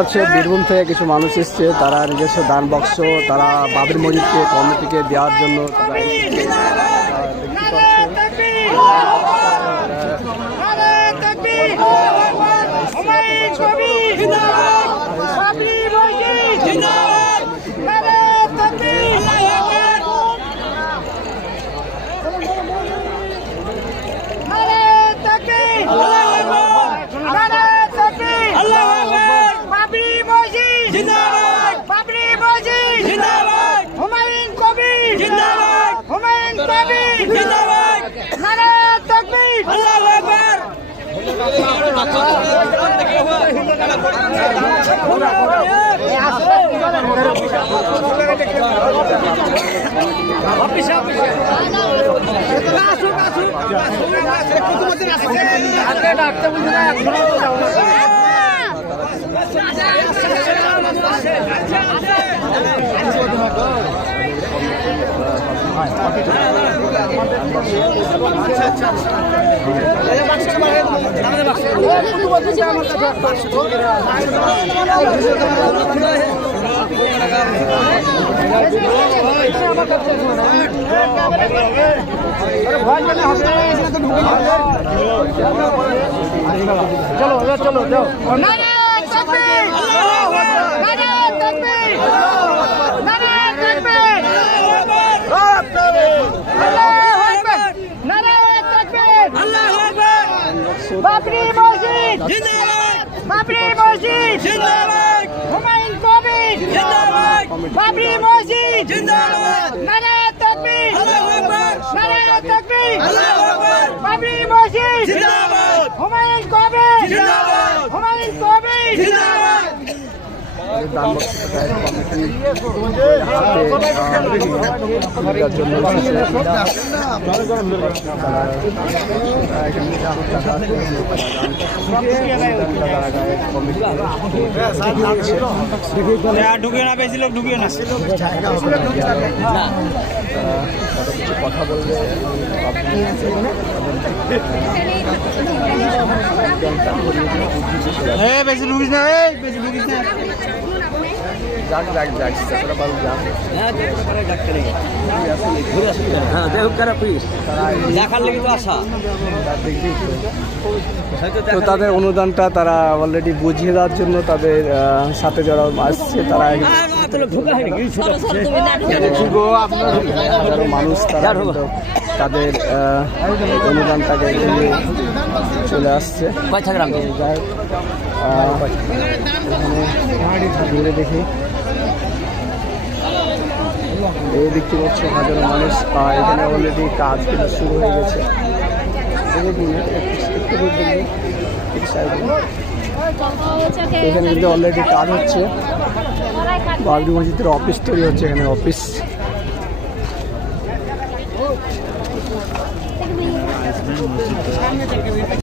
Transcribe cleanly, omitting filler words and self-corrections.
হচ্ছে বীরভূম থেকে কিছু মানুষ এসছে, তারা নিজস্ব দান বক্স তারা বাবরি মসজিদকে কমিটিকে দেওয়ার জন্য তারা চলো চলো যাও। বাবরি মসজিদ জিন্দাবাদ, বাবরি মসজিদ জিন্দাবাদ, হুমায়ুন কবির জিন্দাবাদ, বাবরি মসজিদ জিন্দাবাদ, নারায়ে তাকবীর, আল্লাহু আকবার, নারায়ে তাকবীর, আল্লাহু আকবার, বাবরি মসজিদ জিন্দাবাদ, হুমায়ুন কবির জিন্দাবাদ, হুমায়ুন কবির জিন্দাবাদ। ঢুকিয়ে না, বেশি লোক ঢুকিয়ে না, কথা বলবে। বেশি ঢুকিস না, বেশি ঢুকিস না। তো তাদের অনুদানটা তারা অলরেডি বুঝিয়ে দেওয়ার জন্য তাদের সাথে যারা আসছে তারা হাজারো মানুষ তারা তাদের অনুদানটাকে চলে আসছে। ঘুরে দেখি, এই দেখতে পাচ্ছ হাজারো মানুষ এখানে অলরেডি কাজ কিন্তু শুরু হয়ে গেছে। এখানে কিন্তু অলরেডি কাজ হচ্ছে, বাবরি মসজিদের অফিস তৈরি হচ্ছে, এখানে অফিস।